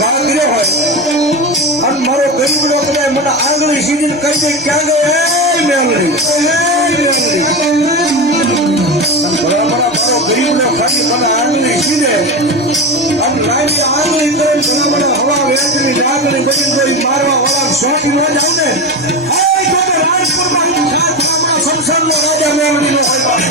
ઘા કર્યો હોય અને મારો ગરીબનો કદાચ મને આંગળી સીધીને કહી દે ક્યાં ગયો એ મેલડી મારો ગરીબનો ખાલી મને આંગળી સીધે અને લાઈની આંગળી કરીને મને હવા વેચની લાગણી બની ગઈ મારવા વાળા સોટી ન જાવ ને રાજપુરમાં સંસારનો રાજા મેલડીનો હોય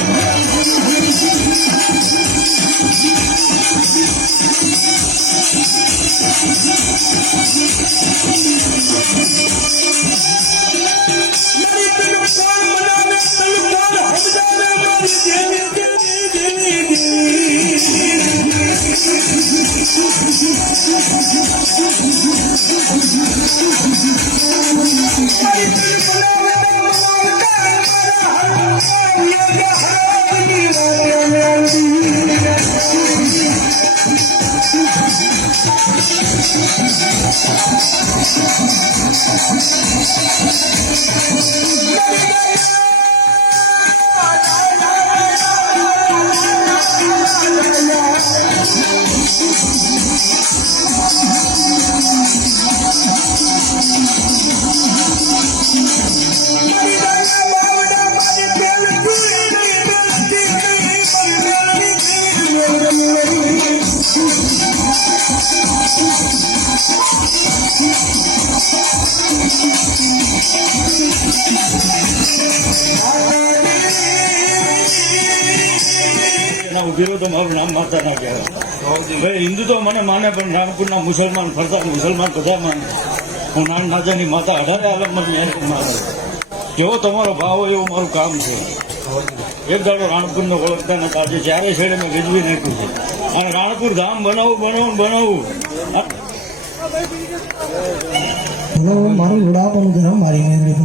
ઉભેલો તો મારું નામ માતા ના કહેવાય ભાઈ હિન્દુ તો મને માને પણ રાણપુરના મુસલમાન ફરતા મુસલમાન બધા માને હું નાન રાજાની માતા 18 આલમમાં માતા જેવો તમારો ભાવ હોય એવું મારું કામ છે એક દાડો રાણપુરને ઓળખતા નતા આજે ચારે છેડે મેં ગજવી નાખ્યું છે અને રાણપુર ધામ બનાવવું મારું જોડાવાનું છે મારી મેમરી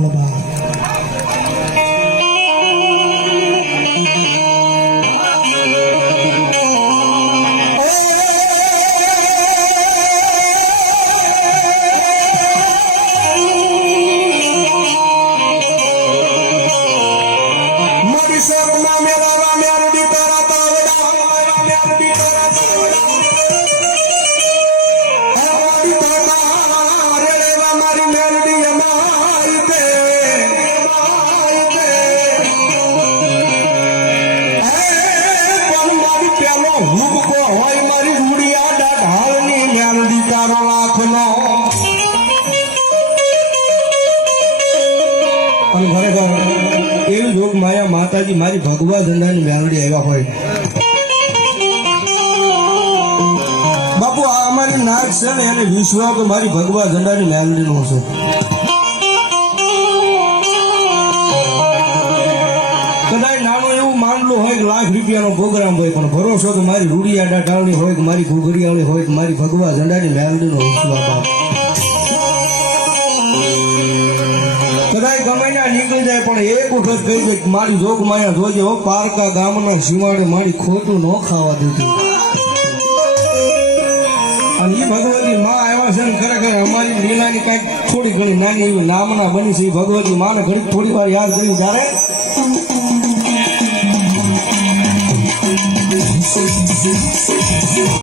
માયા માતાજી મારી ભગવા ઝંડાની મેલડી આવ્યા હોય બાપુ આ અમારી નાક છે ને એને વિશ્વાસ તો મારી ભગવા ઝંડાની મેલડી નો છે કદાચ નાનું એવું માનલું હોય કે લાખ રૂપિયાનો પ્રોગ્રામ હોય પણ ભરોસો તો મારી રૂડિયા ડાળની હોય કે મારી ઘૂઘડિયાળી હોય કે મારી ભગવા ઝંડાની મેલડી નો વિશ્વાસ કદાચ ગમે ના નીકળી જાય પણ એક વખત કહી દે મારી જોગ માયા જોજે પારકા ગામના સીમાડે મારી ખોટું ન ખાવા દીધું અને એ ભગવતી માં આવ્યા છે ને ખરેખર અમારી લીલાની કઈક થોડી ઘણી નાની એવી નામના બની છે એ ભગવતી માને ઘડી થોડી વાર યાદ કરી ત્યારે